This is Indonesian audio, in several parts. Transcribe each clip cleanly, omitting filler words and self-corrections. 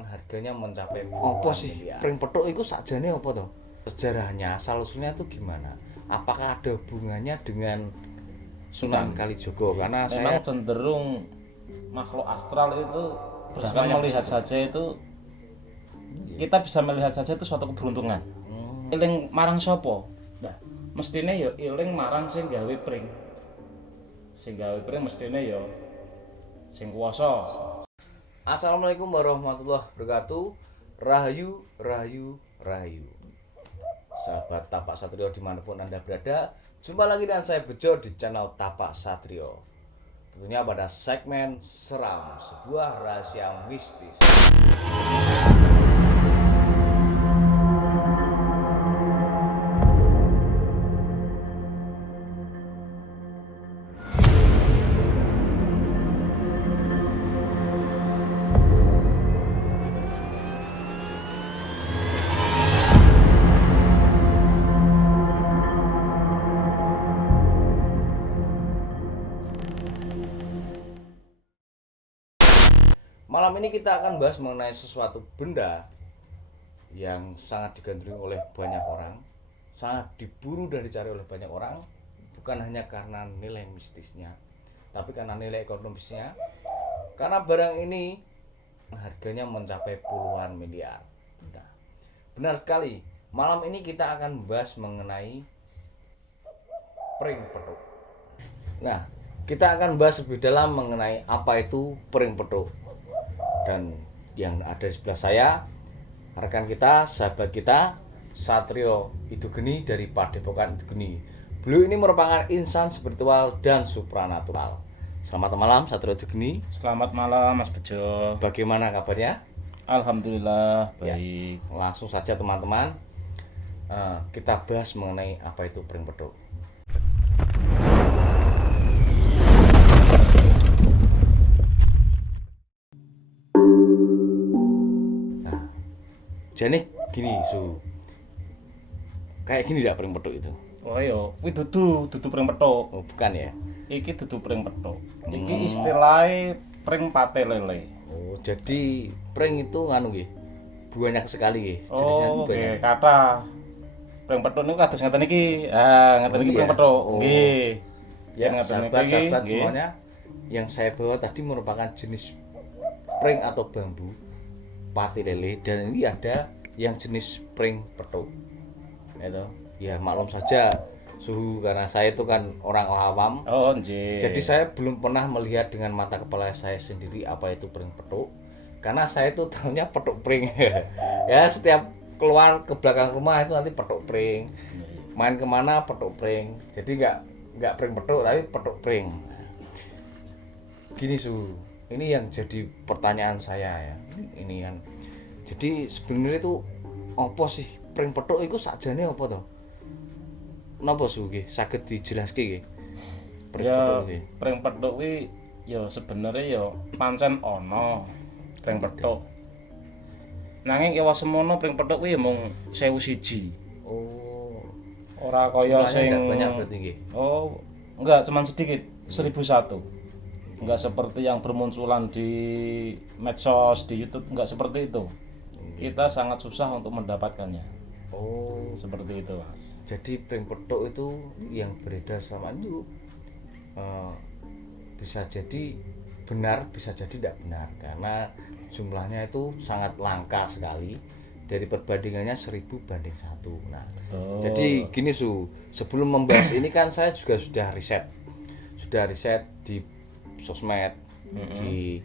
harganya mencapai Apa puluhan sih miliar. pring petuk itu sakjane apa toh? Sejarahnya, asal usulnya itu gimana? Apakah ada hubungannya dengan Bukan. Sunan Kalijogo? Karena Memang saya cenderung makhluk astral itu bahkan bersemayam di melihat situ. saja itu, kita bisa melihat saja itu suatu keberuntungan. Hmm. Iling marang sopo? Nah, mestine ya iling marang sing gawe pring. Sing gawe pring mestine ya sing kuwasa. Assalamualaikum warahmatullahi wabarakatuh. Rahayu, rahayu, rahayu. Sahabat Tapak Satrio dimanapun Anda berada, jumpa lagi dengan saya Bejo di channel Tapak Satrio. Tentunya pada segmen seram, sebuah rahasia mistis. Malam ini kita akan bahas mengenai sesuatu benda yang sangat digandrungi oleh banyak orang, sangat diburu dan dicari oleh banyak orang, bukan hanya karena nilai mistisnya, tapi karena nilai ekonomisnya. Karena barang ini harganya mencapai puluhan miliar. Benar sekali. Malam ini kita akan membahas mengenai pring petuk. Nah, kita akan bahas lebih dalam mengenai apa itu pring petuk. Dan yang ada di sebelah saya, rekan kita, sahabat kita, Satrio Idugeni dari Padepokan Idugeni. Beliau ini merupakan insan spiritual dan supranatural. Selamat malam Satrio Idugeni. Selamat malam Mas Bejo. Bagaimana kabarnya? Alhamdulillah Ya, baik. langsung saja teman-teman, kita bahas mengenai apa itu pring petuk. Nah, jadi gini kayak gini tidak pring petuk itu? Oh iya, kuwi dudu pring petuk. Oh, bukan ya? Iki dudu pring petuk. Iki istilahnya pring pate lele. Oh, jadi pring itu nganu nggih. Banyak sekali nggih. Jenisnya itu Oh, banyak. nggih, kata pring petuk niku kados ngeten iki. Ah, ngeten iki iya. pring petuk. Oh. Nggih. Ya, ngeten iki, sahabat-sahabat nggih. semuanya, yang saya bawa tadi merupakan jenis pring atau bambu pati lele, dan ini ada yang jenis pring petuk. Itu ya maklum saja suhu, karena saya itu kan orang awam. Oh, nggih. Jadi saya belum pernah melihat dengan mata kepala saya sendiri apa itu pring petuk. Karena saya itu tahunya petuk pring. Ya, setiap keluar ke belakang rumah itu nanti petuk pring. Main kemana petuk pring. Jadi nggak pring petuk tapi petuk pring. Gini ini yang jadi pertanyaan saya ya. Ini kan. Jadi sebenarnya itu apa sih pring petuk itu sakjane apa toh? Napa nggih saged dijelaske nggih? Pring Ya, petuk nggih. pring petuk kuwi ya sebenarnya ya pancen ana pring petuk. Nanging ewa semono pring petuk kuwi ya mung 1001. Oh, Ora kaya jumlahnya sing nggak banyak berarti nggih. Oh, enggak, cuman sedikit, 1001. Enggak seperti yang bermunculan di medsos, di YouTube, enggak seperti itu. Kita sangat susah untuk mendapatkannya. Oh, Seperti itu, Mas. jadi pring petuk itu yang beredar selama itu eh, bisa jadi benar, bisa jadi tidak benar, karena jumlahnya itu sangat langka sekali. Dari perbandingannya 1000 banding 1. Nah, jadi gini sebelum membahas ini kan saya juga sudah riset di sosmed, di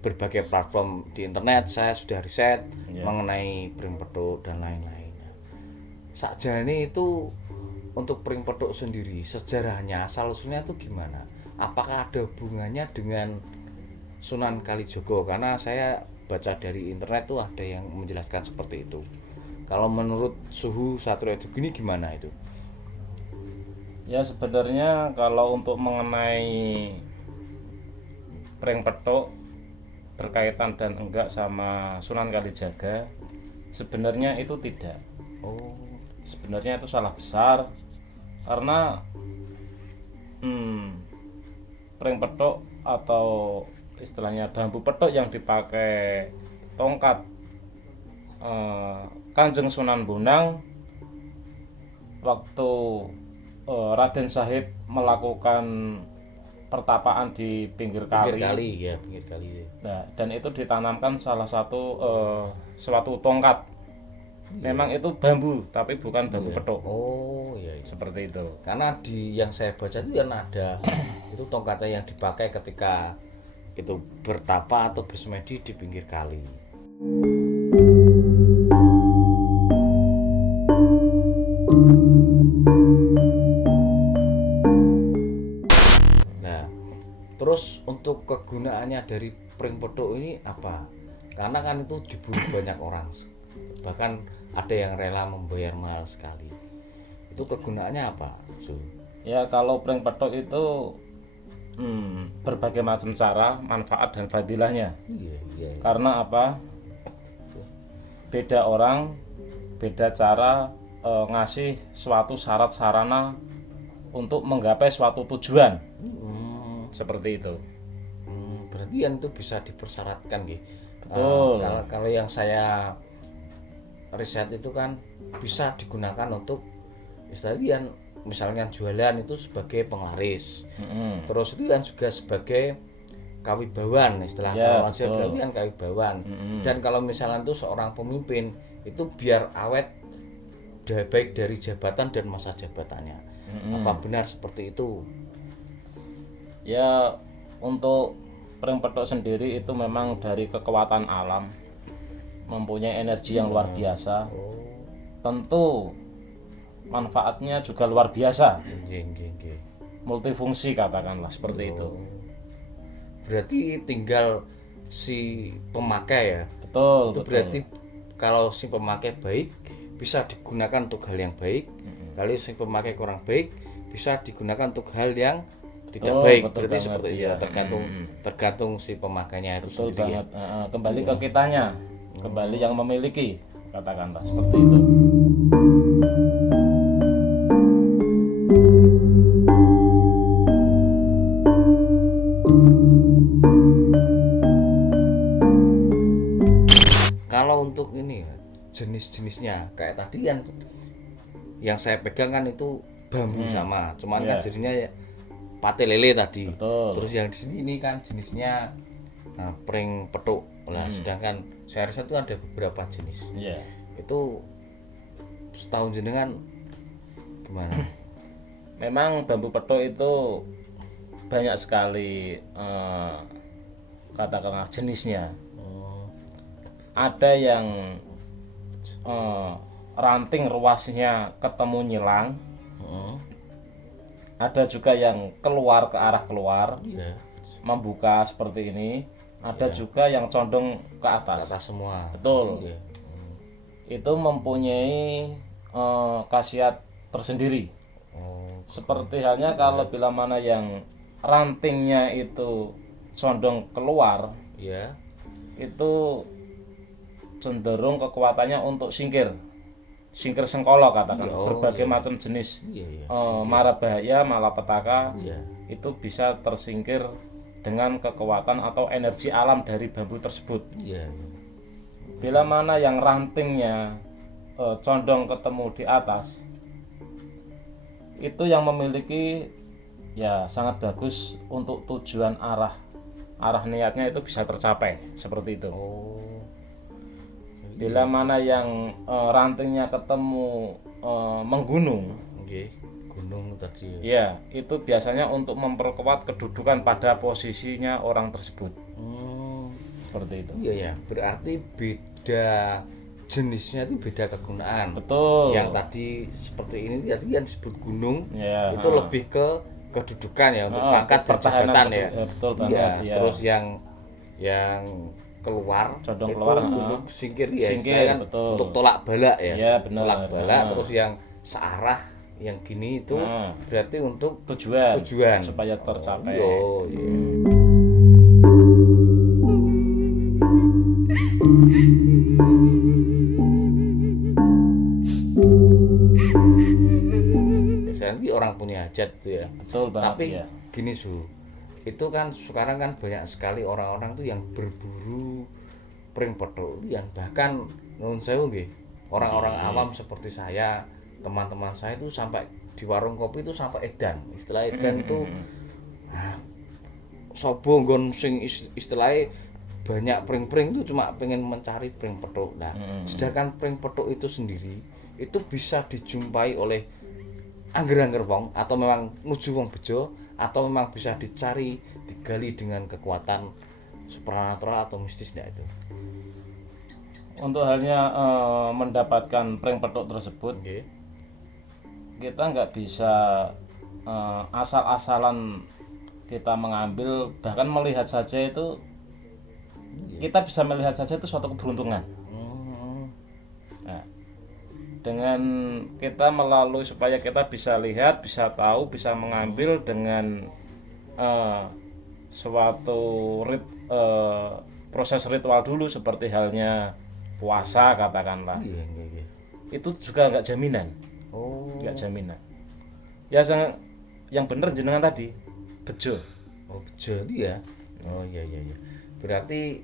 berbagai platform di internet. Saya sudah riset mengenai pring petuk dan lain-lain. Sakjane itu untuk pring petuk sendiri, sejarahnya asal usulnya itu gimana? Apakah ada hubungannya dengan Sunan Kalijogo? Karena saya baca dari internet tuh ada yang menjelaskan seperti itu. Kalau menurut Satrio Idugeni gimana itu? Ya sebenarnya kalau untuk mengenai pring petuk berkaitan dan enggak sama Sunan Kalijaga, sebenarnya itu tidak. Oh, Sebenarnya itu salah besar karena pring petuk atau istilahnya bambu petuk yang dipakai tongkat Kanjeng Sunan Bonang waktu Raden Syahid melakukan pertapaan di pinggir Pinggir kali. kali ya, pinggir kali. Nah, dan itu ditanamkan salah satu suatu tongkat. Memang itu bambu, tapi bukan bambu petuk. Oh iya, iya. Seperti itu. Karena di yang saya baca itu kan ada itu tongkatnya yang dipakai ketika itu bertapa atau bersemedi di pinggir kali. Nah, terus untuk kegunaannya dari pring petuk ini apa? Karena kan itu diburu banyak orang, bahkan ada yang rela membayar mahal sekali. Itu kegunaannya apa? Ya, kalau pring petuk itu berbagai macam cara, manfaat dan fadilahnya. Iya, iya. Karena apa? Beda orang, beda cara ngasih suatu syarat sarana untuk menggapai suatu tujuan. Seperti itu. Berarti yang itu bisa dipersyaratkan gitu. Betul. Kalau yang saya riset itu kan bisa digunakan untuk istilahnya misalnya jualan itu sebagai penglaris. Terus itu kan juga sebagai kawibawan, istilah Ya, kalau betul. berarti kan kawibawan. Dan kalau misalnya itu seorang pemimpin itu biar awet baik dari jabatan dan masa jabatannya. Apa benar seperti itu? Ya, untuk pring petuk sendiri itu memang dari kekuatan alam, mempunyai energi yang luar biasa. Tentu manfaatnya juga luar biasa, Nggih. multifungsi katakanlah seperti itu. Berarti tinggal si pemakai ya. Betul, Itu betul. berarti kalau si pemakai baik bisa digunakan untuk hal yang baik. Kalau si pemakai kurang baik bisa digunakan untuk hal yang tidak Betul, baik. betul Berarti banget, seperti itu iya. tergantung si pemakainya itu Betul sendiri ya. banget. Kembali ke kitanya, kembali yang memiliki, katakanlah seperti itu. Kalau untuk ini ya, jenis-jenisnya kayak tadi yang saya pegang kan itu bambu sama, cuman kan Iya. jadinya ya pate lele tadi. Betul. Terus yang di sini ini kan jenisnya pring petuk. Nah, sedangkan saya riset itu ada beberapa jenis. Iya. Itu setahu jenengan gimana? Memang bambu petuk itu banyak sekali katakanlah jenisnya. Ada yang ranting ruasnya ketemu nyilang, ada juga yang keluar ke arah keluar, Iya, membuka seperti ini. Ada juga yang condong ke atas. kata semua. Betul. Iya. Itu mempunyai khasiat tersendiri. Oh, Seperti halnya kalau bila mana yang rantingnya itu condong keluar, iya. itu cenderung kekuatannya untuk singkir sengkolo katakan. Oh, Berbagai iya. macam jenis Iya. mara bahaya, malapetaka Iya. itu bisa tersingkir dengan kekuatan atau energi alam dari bambu tersebut. Iya. Bila mana yang rantingnya condong ketemu di atas, itu yang memiliki ya sangat bagus untuk tujuan arah niatnya itu bisa tercapai seperti itu. Oh. Bila mana yang rantingnya ketemu menggunung, Oke, gunung tadi. ya itu biasanya untuk memperkuat kedudukan pada posisinya orang tersebut. Seperti itu. Iya ya, berarti beda jenisnya itu beda kegunaan. Betul. Yang tadi seperti ini tadi yang disebut gunung, Ya, itu lebih ke kedudukan ya, untuk pangkat dan pertahanan, jabatan ya. betul banget. Iya, Ya. terus yang keluar Condong itu keluar, untuk singkir ya, singkir, istilahnya kan betul. untuk tolak bala ya. Iya, benar. Tolak bala, terus yang searah yang gini itu berarti untuk tujuan supaya tercapai. Oh, iya. Biasanya ini orang punya hajat tuh ya. Betul banget. Tapi ya. gini itu kan sekarang kan banyak sekali orang-orang tuh yang berburu pring petuk yang bahkan nuwun sewu nggih orang-orang awam seperti saya, teman-teman saya itu sampai di warung kopi itu sampai edan. Istilah edan itu sapa nggon sing istilahnya banyak pring-pring itu cuma pengen mencari pring petuk. Nah, sedangkan pring petuk itu sendiri itu bisa dijumpai oleh angger-angger wong atau memang nuju wong bejo atau memang bisa dicari digali dengan kekuatan supranatural atau mistis enggak itu. Untuk halnya mendapatkan pring petuk tersebut, Nggih. kita nggak bisa asal-asalan kita mengambil, bahkan melihat saja itu kita bisa melihat saja itu suatu keberuntungan. Nah, dengan kita melalui supaya kita bisa lihat, bisa tahu, bisa mengambil dengan suatu proses ritual dulu seperti halnya puasa katakanlah. Iya, iya. Itu juga nggak jaminan. Oh. Nggak jaminan. Ya yang bener jenengan tadi bejo. Oh, bejo ya. Oh, iya. Berarti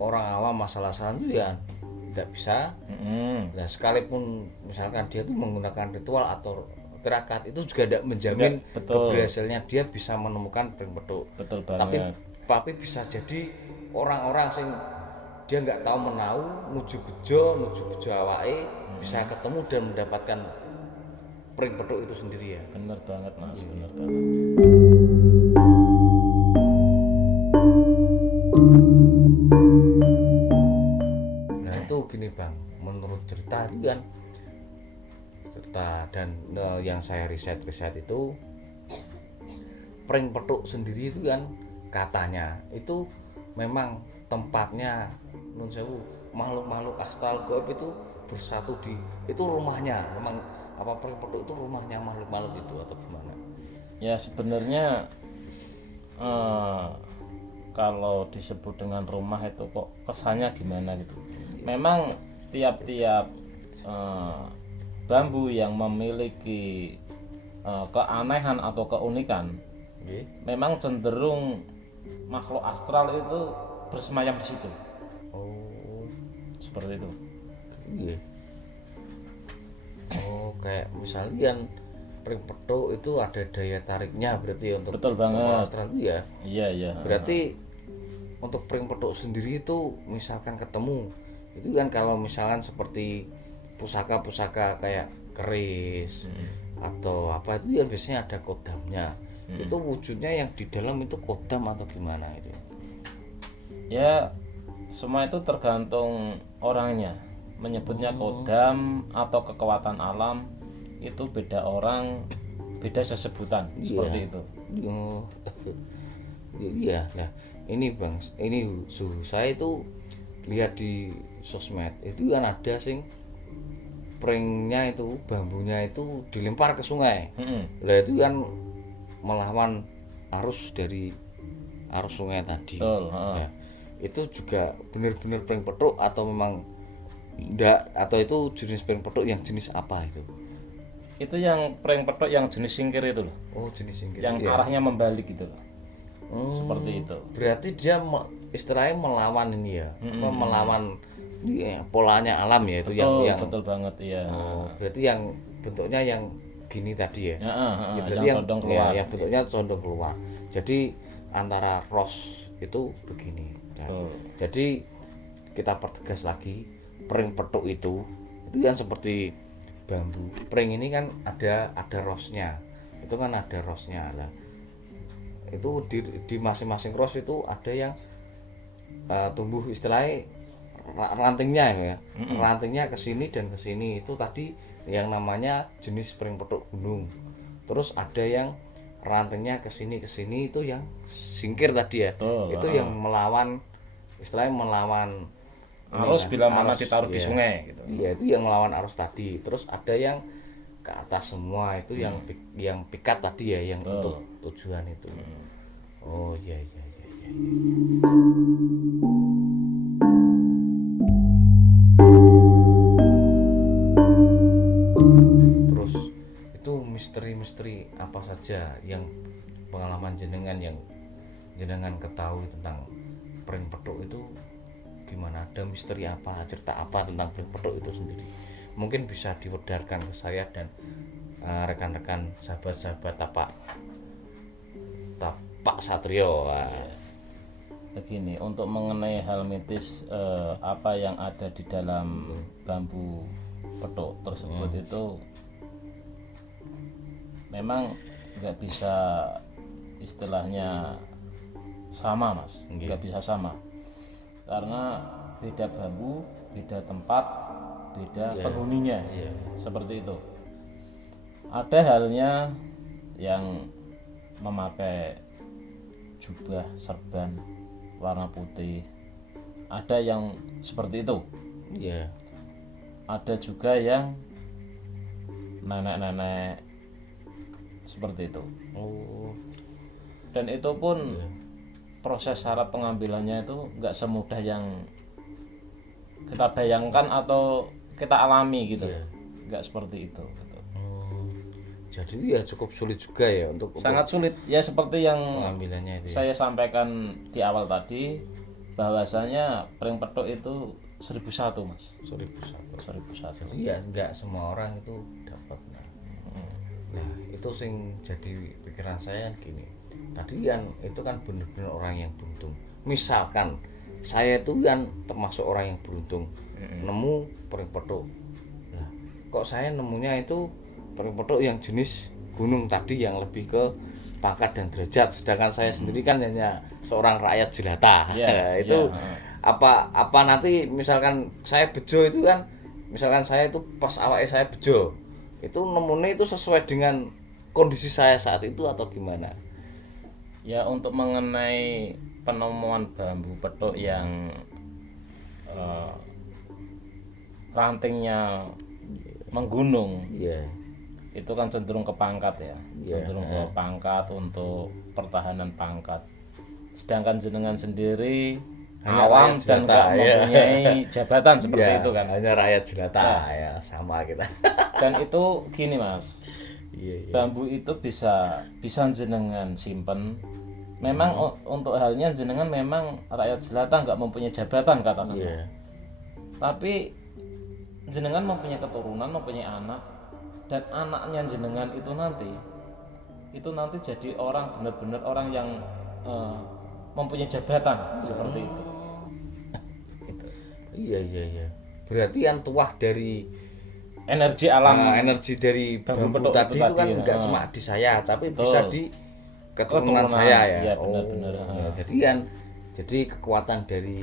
orang awam masalah saran itu ya tidak bisa. Nah, sekalipun misalkan dia tuh menggunakan ritual atau tirakat itu juga tidak menjamin keberhasilannya dia bisa menemukan pring petuk. Betul banget. Tapi bisa jadi orang-orang sing dia nggak tahu menau nuju bejo awake bisa ketemu dan mendapatkan pring petuk itu sendiri ya. Bener banget Mas, bener banget. Nah itu gini Bang, menurut cerita itu kan cerita dan yang saya riset itu pring petuk sendiri itu kan katanya itu memang tempatnya nun sewu makhluk-makhluk astral gaib itu bersatu di itu rumahnya memang apa pring petuk itu rumahnya makhluk-makhluk itu atau gimana? Ya sebenarnya kalau disebut dengan rumah itu kok kesannya gimana gitu. Memang tiap-tiap bambu yang memiliki keanehan atau keunikan, memang cenderung makhluk astral itu bersemayam di situ. Oh, seperti itu. Iya. Oh, kayak misalnya pring petuk itu ada daya tariknya berarti untuk betul banget astral itu ya. Iya. Berarti untuk pring petuk sendiri itu misalkan ketemu itu kan kalau misalkan seperti pusaka-pusaka kayak keris atau apa itu yang biasanya ada kodamnya. Itu wujudnya yang di dalam itu kodam atau gimana itu? Ya semua itu tergantung orangnya menyebutnya kodam atau kekuatan alam. Itu beda orang, beda sesebutan. Seperti itu. Oh, iya. Nah ini Bang, ini saya itu lihat di sosmed itu kan ada sing pringnya itu bambunya itu dilempar ke sungai. Lah itu kan melawan arus dari arus sungai tadi. Betul, ya, itu juga benar-benar pring petuk atau memang enggak, atau itu jenis pring petuk yang jenis apa itu? Itu yang pring petuk yang jenis singkir itu loh. Oh, jenis singkir. Yang arahnya membalik gitu loh. Seperti itu. Berarti dia istilahnya melawan ini ya. Melawan polanya alam ya itu. Betul, yang betul banget ya. Oh, berarti yang bentuknya yang gini tadi ya. Ya, berarti yang condong keluar. Ya, yang bentuknya condong keluar. Jadi antara ros itu begini. Nah, jadi kita pertegas lagi, pring petuk itu kan seperti bambu. Pring ini kan ada rosnya. Itu kan ada rosnya lah. Itu di masing-masing ros itu ada yang tumbuh istilahnya rantingnya ya. Rantingnya ke sini dan ke sini itu tadi yang namanya jenis pring petuk gunung. Terus ada yang rantingnya ke sini itu yang singkir tadi ya. Itu yang melawan istilahnya melawan arus bila mana ditaruh di sungai gitu. Iya, itu yang melawan arus tadi. Terus ada yang ke atas semua itu yang pikat tadi ya, yang untuk tujuan itu. Oh iya. Terus itu misteri-misteri apa saja yang pengalaman jenengan yang jenengan ketahui tentang pring petuk itu gimana, ada misteri apa, cerita apa tentang pring petuk itu sendiri, mungkin bisa diwedarkan ke saya dan rekan-rekan sahabat-sahabat tapak Satrio. Begini, untuk mengenai hal mitis apa yang ada di dalam bambu petuk tersebut itu memang nggak bisa istilahnya sama, Mas. Nggak bisa sama karena beda bambu, beda tempat, beda penghuninya, seperti itu. Ada halnya yang memakai jubah serban warna putih, ada yang seperti itu. Ada juga yang nenek-nenek seperti itu. Dan itu pun proses syarat pengambilannya itu nggak semudah yang kita bayangkan atau kita alami gitu. Nggak seperti itu gitu. Jadi ya cukup sulit juga ya untuk sangat sulit ya, seperti yang pengambilannya itu saya sampaikan di awal tadi, bahwasanya pring petuk itu 1001, Mas. 1001. Jadi ya nggak semua orang itu dapat. Nah itu sing jadi pikiran saya gini, tadi kan itu kan benar-benar orang yang beruntung. Misalkan saya itu kan termasuk orang yang beruntung nemu pring petuk. Nah kok saya nemunya itu pring petuk yang jenis gunung tadi, yang lebih ke pangkat dan derajat, sedangkan saya sendiri kan hanya seorang rakyat jelata. Apa nanti misalkan saya bejo itu kan, misalkan saya itu pas awalnya saya bejo itu nemunya itu sesuai dengan kondisi saya saat itu atau gimana ya? Untuk mengenai penemuan bambu petuk yang rantingnya menggunung, itu kan cenderung ke pangkat ya, cenderung ke pangkat untuk pertahanan pangkat. Sedangkan jenengan sendiri hanya awam dan nggak mempunyai jabatan seperti itu kan, hanya rakyat jelata. Ya sama kita. Dan itu gini, Mas, bambu itu bisa jenengan simpen. Memang untuk halnya jenengan memang rakyat jelata nggak mempunyai jabatan katakan, tapi jenengan mempunyai keturunan, mempunyai anak, dan anaknya jenengan itu nanti jadi orang, benar-benar orang yang mempunyai jabatan seperti itu. Iya. Berarti yang tuah dari energi alam, energi dari bambu tadi itu kan enggak cuma di saya, tapi bisa di keturunan saya ya. Benar-benar. Jadi kekuatan dari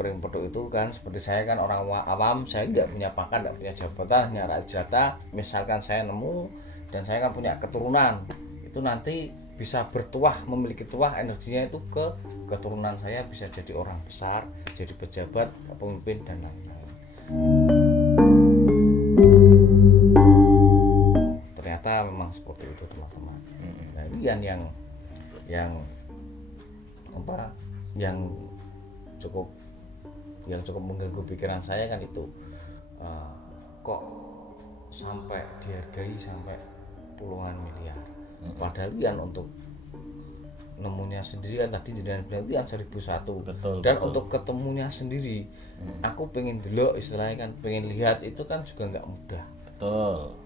pring petuk itu kan, seperti saya kan orang awam, saya tidak punya pangkat, tidak punya jabatan, hanya rakyat jelata. Misalkan saya nemu dan saya kan punya keturunan, itu nanti bisa bertuah, memiliki tuah energinya itu ke keturunan saya, bisa jadi orang besar, jadi pejabat, pemimpin dan lain-lain. Ternyata memang seperti itu teman-teman. Nah ini kan yang cukup mengganggu pikiran saya kan itu, kok sampai dihargai sampai puluhan miliar, padahal kan untuk nemunya sendiri kan tadi jenengan bilang itu kan 1001. Dan untuk ketemunya sendiri aku pengen delok, istilahnya kan pengen lihat, itu kan juga nggak mudah.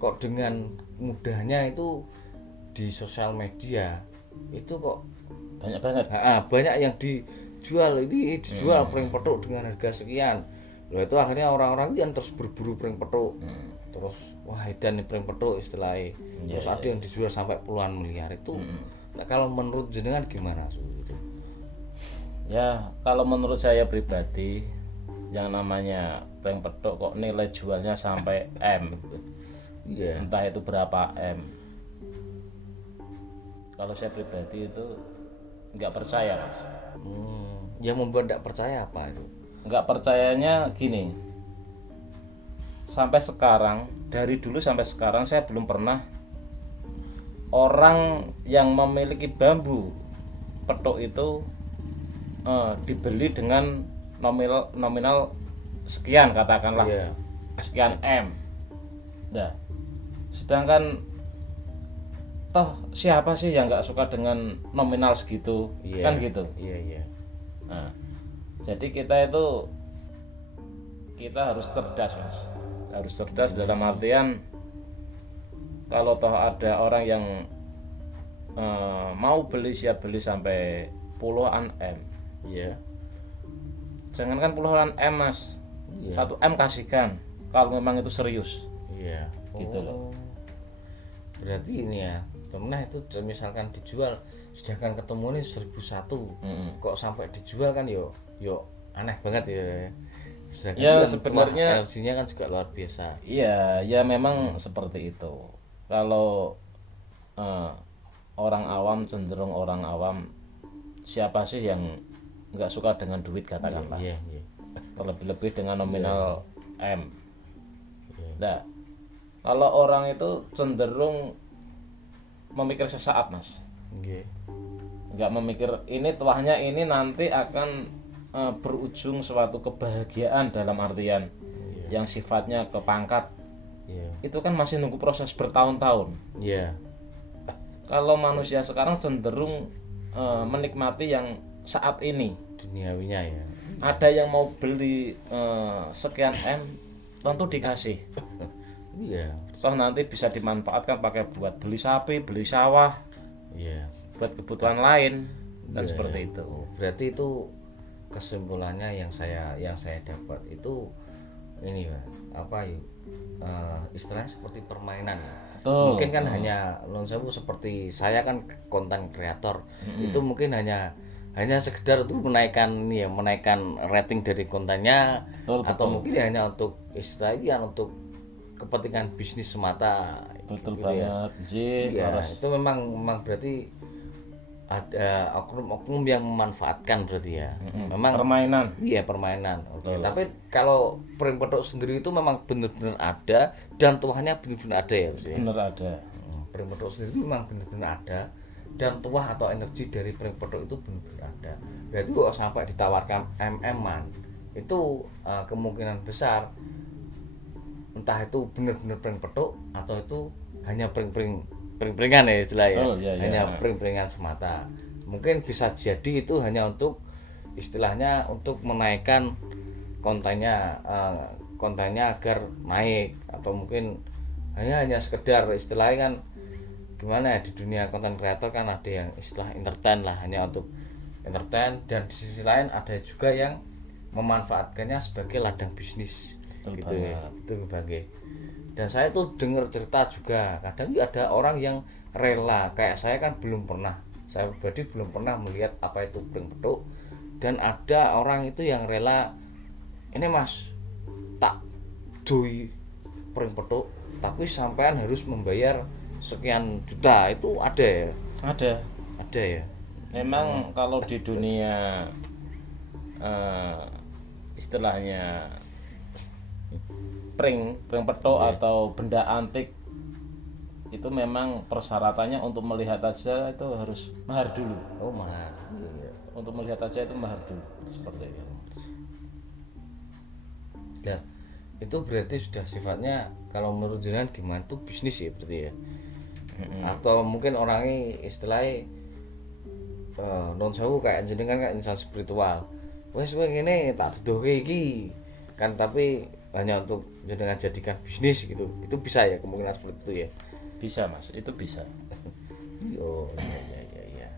Kok dengan mudahnya itu di sosial media itu kok banyak banget, banyak yang dijual pring petuk dengan harga sekian. Loh itu akhirnya orang-orang yang terus berburu pring petuk, terus wah edan nih pring petuk istilahnya, terus ada yang dijual sampai puluhan miliar itu. Nah, kalau menurut jenengan gimana itu? Ya kalau menurut saya pribadi, yang namanya pring petuk kok nilai jualnya sampai M, entah itu berapa M, kalau saya pribadi itu nggak percaya, Mas. Yang membuat nggak percaya apa itu? Nggak percayanya gini, sampai sekarang, dari dulu sampai sekarang saya belum pernah orang yang memiliki bambu petuk itu dibeli dengan nominal sekian, katakanlah sekian M. Nah, sedangkan toh siapa sih yang nggak suka dengan nominal segitu, kan gitu. Nah, jadi kita harus cerdas, Mas. Harus cerdas dalam artian kalau toh ada orang yang mau siap beli sampai puluhan M. Iya. Jangankan puluhan M, Mas. Iya. 1 M kasihkan kalau memang itu serius. Iya. Gitu loh. Berarti ini ya, temennya itu misalkan dijual, sedangkan ketemu ini 1.001. Kok sampai dijual kan yo aneh banget ya. Sedangkan Ya kan sebenarnya LG-nya kan juga luar biasa. iya, ya memang seperti itu. Kalau orang awam, cenderung orang awam, siapa sih yang nggak suka dengan duit, katakanlah. Iya. Terlebih-lebih dengan nominal M. Iya. Nah, kalau orang itu cenderung memikir sesaat, Mas. Nggih. Nggak memikir ini tuahnya ini nanti akan berujung suatu kebahagiaan dalam artian yang sifatnya ke pangkat. Iya. Itu kan masih nunggu proses bertahun-tahun. Iya. Kalau manusia sekarang cenderung menikmati yang saat ini. Duniawinya ya. Ada yang mau beli sekian M, tentu dikasih. Iya. Toh nanti bisa dimanfaatkan pakai buat beli sapi, beli sawah, Iya. buat kebutuhan lain dan Iya, seperti iya. itu. Berarti itu kesimpulannya yang saya dapat itu ini ya, apa ya, istilahnya seperti permainan ya. Betul. Mungkin kan hanya non sewu, seperti saya kan konten kreator, itu mungkin hanya sekedar untuk menaikkan rating dari kontennya. Betul, atau betul. mungkin hanya untuk istilahnya untuk kepentingan bisnis semata. Betul gitu ya. banget, Ji. Iya, Laras. itu memang berarti ada oknum-oknum yang memanfaatkan berarti ya. Memang Permainan. iya permainan. Oke. Betul. Tapi kalau pring petuk sendiri itu memang benar-benar ada dan tuahnya benar-benar ada ya, Mas ya. Bener ada. Pring petuk sendiri itu memang benar-benar ada dan tuah atau energi dari pring petuk itu benar-benar ada. Berarti kok sampai ditawarkan MM-an itu kemungkinan besar entah itu benar-benar pring petuk atau itu hanya pring-pringan ya istilahnya. Betul, ya, ya. Hanya pring-pringan semata. Mungkin bisa jadi itu hanya untuk istilahnya untuk menaikkan kontennya agar naik, atau mungkin hanya sekedar istilahnya kan gimana ya, di dunia konten kreator kan ada yang istilah entertain lah, hanya untuk entertain, dan di sisi lain ada juga yang memanfaatkannya sebagai ladang bisnis. Betul gitu ya, banget. itu sebagai. Dan saya tuh dengar cerita juga kadang ada orang yang rela, kayak saya kan saya pribadi belum pernah melihat apa itu pring petuk, dan ada orang itu yang rela, ini Mas tak doi pring petuk tapi sampean harus membayar sekian juta, itu ada ya? Ada ya. Memang kalau di dunia istilahnya pring petuk atau benda antik itu memang persyaratannya untuk melihat aja itu harus mahar dulu. Oh mahal. Iya. Untuk melihat aja itu mahar dulu, seperti itu. Nah, itu berarti sudah sifatnya, kalau menurut jenengan gimana tuh, bisnis ya berarti ya. Atau mungkin orangnya istilahnya non sewu kayak jenengan kayak insan spiritual. Wes ngene tak duduhke iki kan, tapi hanya untuk jenengan jadikan bisnis gitu. Itu bisa ya, kemungkinan seperti itu ya. Bisa Mas, itu bisa. Oh iya.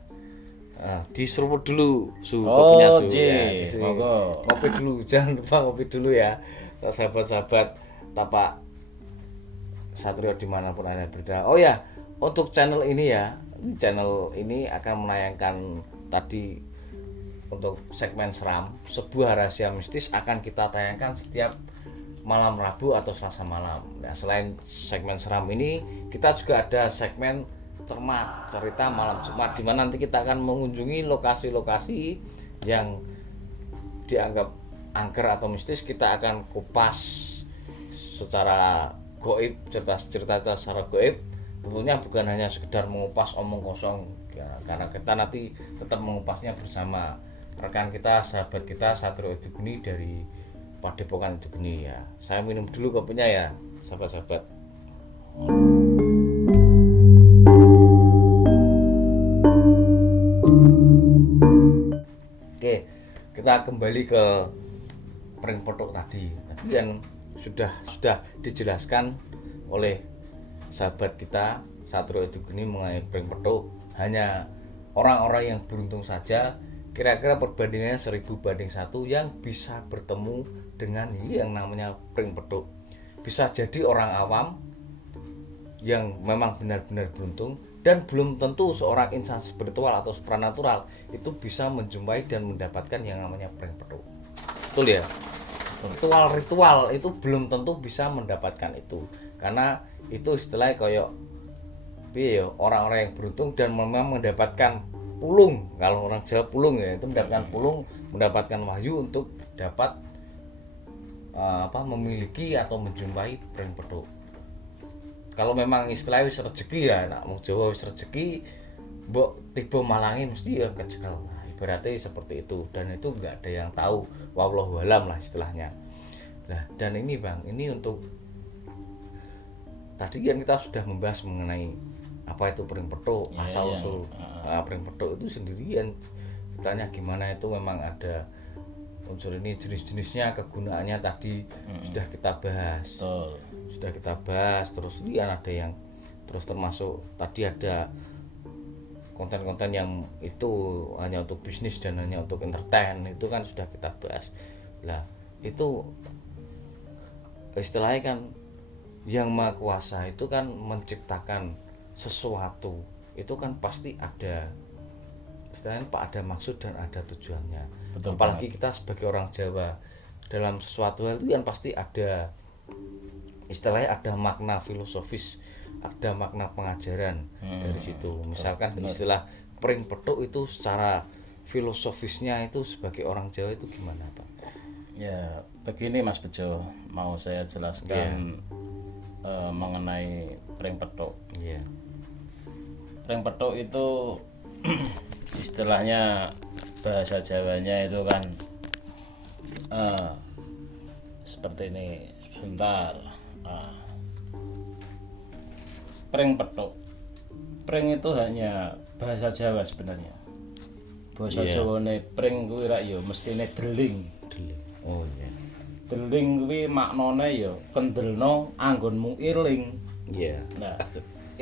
Diseruput dulu kopinya su. Ji, Ya, monggo. ngopi dulu, jangan lupa ngopi dulu ya, sahabat-sahabat tapak Satrio dimanapun Anda berada. Oh ya, untuk channel ini akan menayangkan tadi untuk segmen seram, sebuah rahasia mistis akan kita tayangkan setiap malam Rabu atau Selasa malam. Nah, selain segmen seram ini, kita juga ada segmen cermat, cerita malam Jumat, di mana nanti kita akan mengunjungi lokasi-lokasi yang dianggap angker atau mistis. Kita akan kupas secara goib, cerita secara goib. Tentunya bukan hanya sekedar mengupas omong kosong ya, karena kita nanti tetap mengupasnya bersama rekan kita, sahabat kita Satrio Edugeni dari Padepokan Edugeni ya. Saya minum dulu kopinya ya, sahabat-sahabat. Oke, kita kembali ke pring petuk tadi kan sudah dijelaskan oleh sahabat kita Satrio Edugeni mengenai pring petuk. Hanya orang-orang yang beruntung saja, kira-kira perbandingannya 1000 banding 1 yang bisa bertemu dengan yang namanya pring petuk. Bisa jadi orang awam yang memang benar-benar beruntung, dan belum tentu seorang insan spiritual atau supranatural itu bisa menjumpai dan mendapatkan yang namanya pring petuk. Betul ya? Ritual itu belum tentu bisa mendapatkan itu, karena itu istilahnya kayak orang-orang yang beruntung dan memang mendapatkan pulung. Kalau orang Jawa pulung ya, itu mendapatkan pulung, mendapatkan wahyu untuk dapat memiliki atau menjumpai pring petuk. Kalau memang istilahnya wis rezeki ya, nak wong Jawa wis rezeki mbok tiba malangi mesti ya kecekel. Ibaratnya seperti itu, dan itu enggak ada yang tahu, wallahu alam lah istilahnya. Nah, dan ini Bang, ini untuk tadi kan kita sudah membahas mengenai apa itu pring petuk, asal usul pring petuk itu sendirian. Ceritanya gimana itu memang ada unsur ini, jenis-jenisnya, kegunaannya tadi sudah kita bahas. Betul. Sudah kita bahas, terus ini ada yang terus termasuk tadi ada konten-konten yang itu hanya untuk bisnis dan hanya untuk entertain, itu kan sudah kita bahas. Lah itu istilahnya kan yang Maha Kuasa itu kan menciptakan sesuatu, itu kan pasti ada istilahnya ada maksud dan ada tujuannya. Betul Apalagi banget. kita sebagai orang Jawa, dalam sesuatu hal itu kan pasti ada istilahnya ada makna filosofis, ada makna pengajaran dari situ. Misalkan istilah pring petuk itu secara filosofisnya itu sebagai orang Jawa itu gimana Pak? Ya begini Mas Bejo, mau saya jelaskan mengenai pring petuk. Iya. Pring petuk itu istilahnya bahasa Jawanya itu kan seperti ini. Sebentar. Pring petuk. Pring itu hanya bahasa Jawa sebenarnya. Bahasa Jawane pring kuwi rak ya mestine deling. Oh iya. Deling kuwi maknane ya kendelno anggonmu iling. Iya. Nah,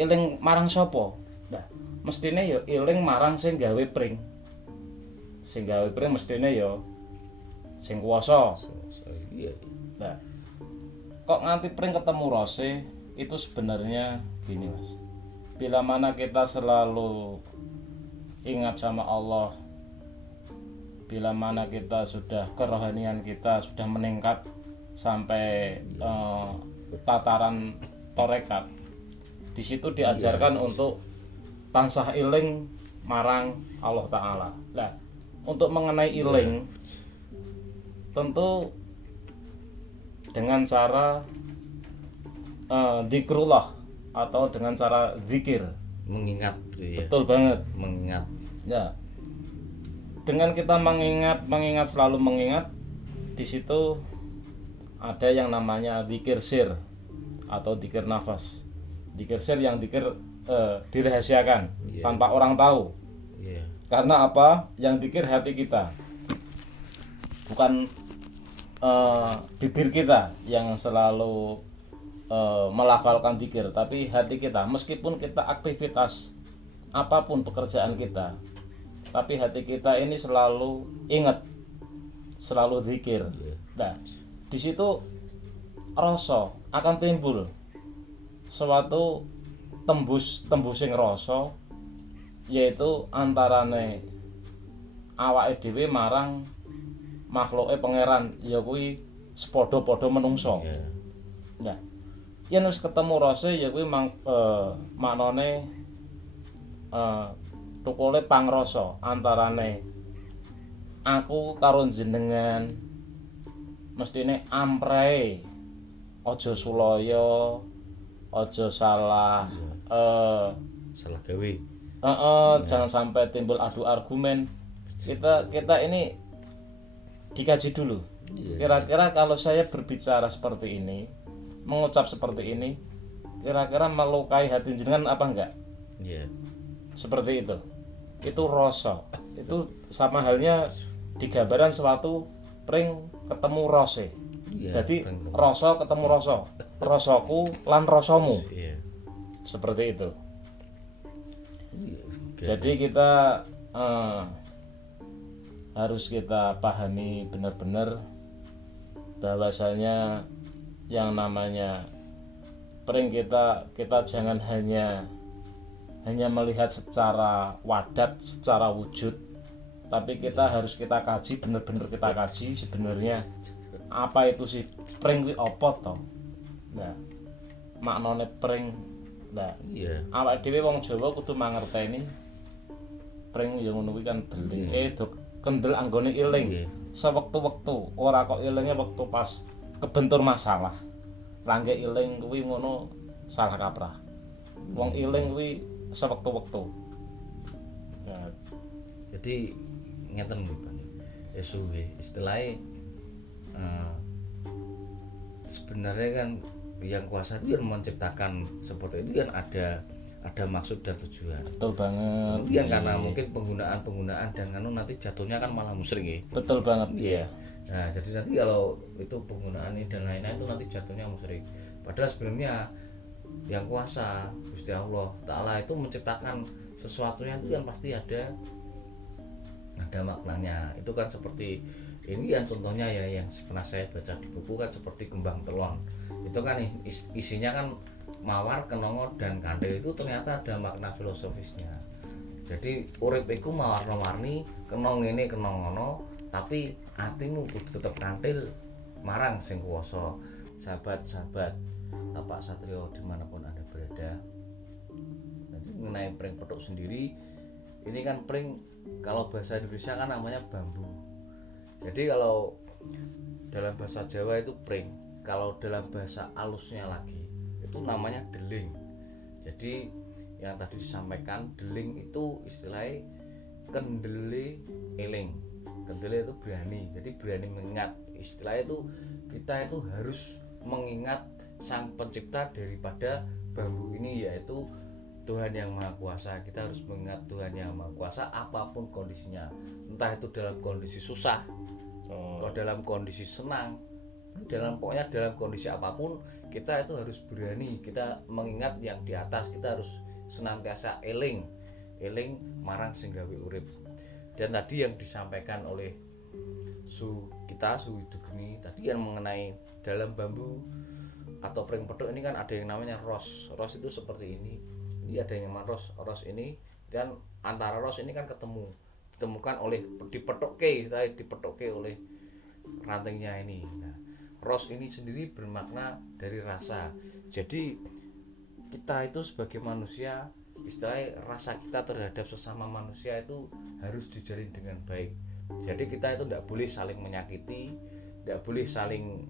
iling marang sapa? Nah, mestine ya iling marang sing gawe pring. Sing gawe pring mestine ya sing kuwasa. Iya. Nah, kok nganti pring ketemu rose itu sebenarnya gini Mas. Bila mana kita selalu ingat sama Allah, bila mana kita sudah kerohanian kita sudah meningkat sampai tataran torekat, di situ diajarkan untuk tansah iling marang Allah Ta'ala. Nah, untuk mengenai iling tentu dengan cara zikrullah atau dengan cara zikir. Mengingat gitu ya. Betul banget. Mengingat. Ya. Dengan kita mengingat selalu mengingat, di situ ada yang namanya zikir sir atau zikir nafas. Zikir sir yang zikir dirahasiakan tanpa orang tahu. Iya. Karena apa? Yang zikir hati kita. Bukan bibir kita yang selalu melafalkan zikir, tapi hati kita. Meskipun kita aktivitas apapun pekerjaan kita, tapi hati kita ini selalu ingat, selalu zikir. Nah, di situ rasa akan timbul suatu tembusing rasa, yaitu antarane awake dhewe marang makhluke pangeran, ya kuwi sepadha-padha menungso. Nah, yen wis ketemu rasa ya kuwi maknane tukule pangrasa antarane aku karo jenengan, mestine amprei, aja sulaya, aja salah Salah gawe. jangan sampai timbul adu argumen. Kita ini dikaji dulu. Kira-kira kalau saya berbicara seperti ini, mengucap seperti ini, kira-kira melukai hati jenengan apa enggak? Iya. Seperti itu. Itu rasa. Itu sama halnya digambaran suatu pring ketemu rose. Iya, Jadi pring ketemu. rasa ketemu rasa, rasaku lan rasamu, Iya. seperti itu. Iya. Oke. Jadi kita harus kita pahami benar-benar bahwasanya yang namanya pring kita jangan hanya melihat secara wadat, secara wujud, tapi kita harus kita kaji, benar-benar kita kaji sebenarnya apa itu sih pring kuwi apa to. Nah, maknane pring. Nah, Iya. awake dhewe wong Jawa kudu mangerteni pring ya ngono kuwi kan deling kendel anggone iling. Iya. Sewektu-wektu, ora kok ilingnya waktu pas kebentur masalah. Rangge iling kuwi ngono salah kaprah. Wong iling kuwi sewektu-wektu. Nah, Jadi ngeten lho Pak. Suwe istilahnya sebenarnya kan yang kuasa itu yang menciptakan seperti itu kan ada maksud dan tujuan. betul banget. Kemudian karena mungkin penggunaan dan nanti jatuhnya kan malah musyrik ya. Betul banget. Iya. Nah, jadi nanti kalau itu penggunaan ini dan lain-lain itu nanti jatuhnya musyrik. Padahal sebenarnya yang kuasa Gusti Allah Ta'ala itu menciptakan sesuatunya itu kan pasti ada maknanya. Itu kan seperti ini kan contohnya ya yang pernah saya baca di buku kan seperti kembang telon. Itu kan isinya kan mawar, kenongo dan kandil itu ternyata ada makna filosofisnya. Jadi urip iku mawarna-warni, kenong ini kenong ngono, tapi atimu kudu tetep kantil marang sing kuwasa. Sahabat-sahabat Tapak Satrio dimanapun Anda berada. Nanti mengenai pring petuk sendiri, ini kan pring kalau bahasa Indonesia kan namanya bambu. Jadi kalau dalam bahasa Jawa itu pring, kalau dalam bahasa alusnya lagi itu namanya deling. Jadi yang tadi disampaikan deling itu istilahnya kendele eling. Kendele itu berani, jadi berani mengingat. Istilahnya itu kita itu harus mengingat sang pencipta daripada bambu ini, yaitu Tuhan yang Maha Kuasa. Kita harus mengingat Tuhan yang Maha Kuasa apapun kondisinya, entah itu dalam kondisi susah atau dalam kondisi senang, pokoknya dalam kondisi apapun kita itu harus berani, kita mengingat yang di atas, kita harus senantiasa eling marang sing gawe urip. Dan tadi yang disampaikan oleh Su Widugeni tadi yang mengenai dalam bambu atau pring petuk ini kan ada yang namanya ros itu seperti ini ada yang namanya ros ini, dan antara ros ini kan ditemukan oleh dipetukke oleh rantingnya ini. Nah, ros ini sendiri bermakna dari rasa. Jadi kita itu sebagai manusia, istilahnya rasa kita terhadap sesama manusia itu harus dijalin dengan baik. Jadi kita itu tidak boleh saling menyakiti, tidak boleh saling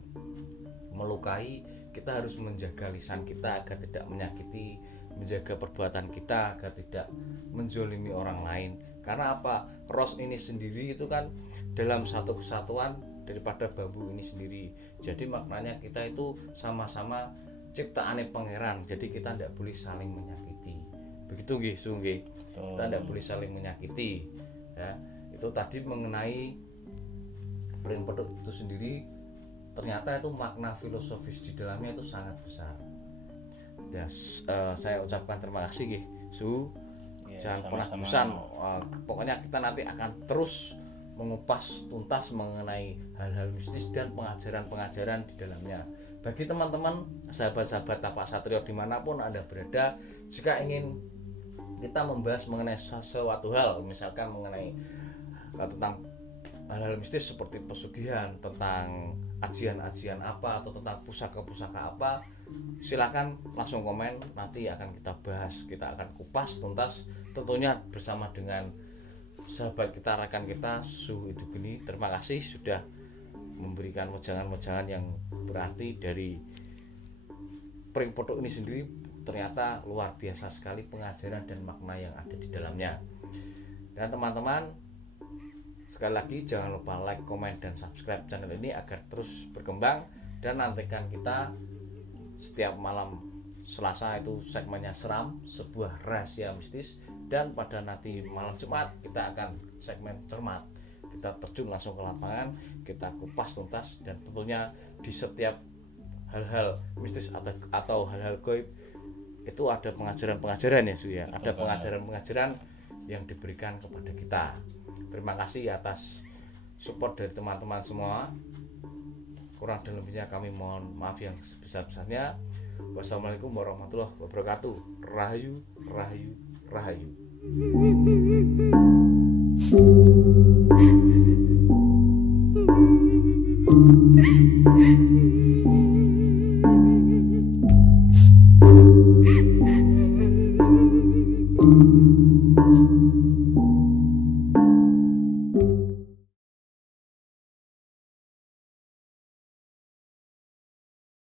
melukai. Kita harus menjaga lisan kita agar tidak menyakiti, menjaga perbuatan kita agar tidak menzolimi orang lain. Karena apa? Ros ini sendiri itu kan dalam satu kesatuan daripada bambu ini sendiri. Jadi maknanya kita itu sama-sama ciptaane pangeran. Jadi kita tidak boleh saling menyakiti. Begitu nggih, nggih. Kita tidak boleh saling menyakiti. Ya, itu tadi mengenai pring petuk itu sendiri, ternyata itu makna filosofis di dalamnya itu sangat besar. Ya, saya ucapkan terima kasih nggih, Su. Jangan pernah bosan. Pokoknya kita nanti akan terus mengupas tuntas mengenai hal-hal mistis dan pengajaran-pengajaran di dalamnya. Bagi teman-teman, sahabat-sahabat Tapak Satrio dimanapun Anda berada, jika ingin kita membahas mengenai sesuatu hal, misalkan mengenai tentang hal-hal mistis seperti pesugihan, tentang ajian-ajian apa, atau tentang pusaka-pusaka apa, silakan langsung komen, nanti akan kita bahas, kita akan kupas tuntas, tentunya bersama dengan sahabat kita, rekan kita Su Widugeni. Terima kasih sudah memberikan wejangan-wejangan yang berarti dari pring petuk ini sendiri. Ternyata luar biasa sekali pengajaran dan makna yang ada di dalamnya. Dan teman-teman, sekali lagi jangan lupa like, komen, dan subscribe channel ini agar terus berkembang. Dan nantikan kita setiap malam Selasa itu segmennya seram, sebuah rahasia mistis. Dan pada nanti malam Jumat kita akan segmen cermat. kita terjun langsung ke lapangan, kita kupas tuntas, dan tentunya di setiap hal-hal mistis atau hal-hal gaib itu ada pengajaran-pengajaran ya Su ya, ada pengajaran-pengajaran yang diberikan kepada kita. Terima kasih atas support dari teman-teman semua. Kurang dan lebihnya kami mohon maaf yang sebesar-besarnya. Wassalamualaikum warahmatullahi wabarakatuh. Rahayu, rahayu, rahayu.